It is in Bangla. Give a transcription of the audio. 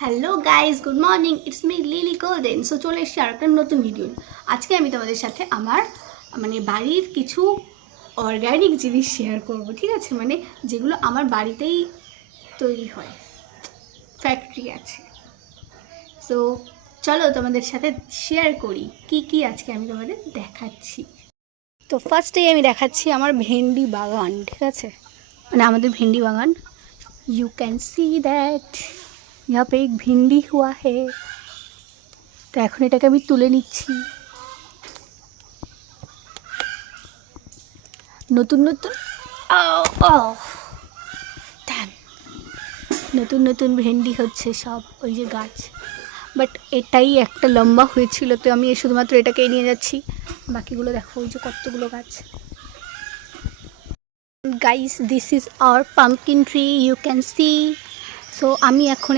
Hello guys, good morning. It's me lily golden. So চলে এসেছি আর একটা নতুন ভিডিও। আজকে আমি তোমাদের সাথে আমার বাড়ির কিছু অর্গ্যানিক জিনিস শেয়ার করব, ঠিক আছে? যেগুলো আমার বাড়িতেই তৈরি হয়, ফ্যাক্টরি আছে। সো চলো তোমাদের সাথে শেয়ার করি কি কি আজকে আমি তোমাদের দেখাচ্ছি। তো ফার্স্টেই আমি দেখাচ্ছি আমার ভেন্ডি বাগান, ঠিক আছে? আমাদের ভেন্ডি বাগান, यू कैन सी दैट यहाँ पे एक भिंडी हुआ है। তো এখন এটাকে আমি তুলে নিচ্ছি। নতুন নতুন নতুন নতুন ভেন্ডি হচ্ছে সব, ওই যে গাছ। বাট এটাই একটা লম্বা হয়েছিল, তো আমি শুধুমাত্র এটাকেই নিয়ে যাচ্ছি। বাকিগুলো দেখো, ওই যে কতগুলো গাছ। Guys, this is our pumpkin tree, you can see. So আমি এখন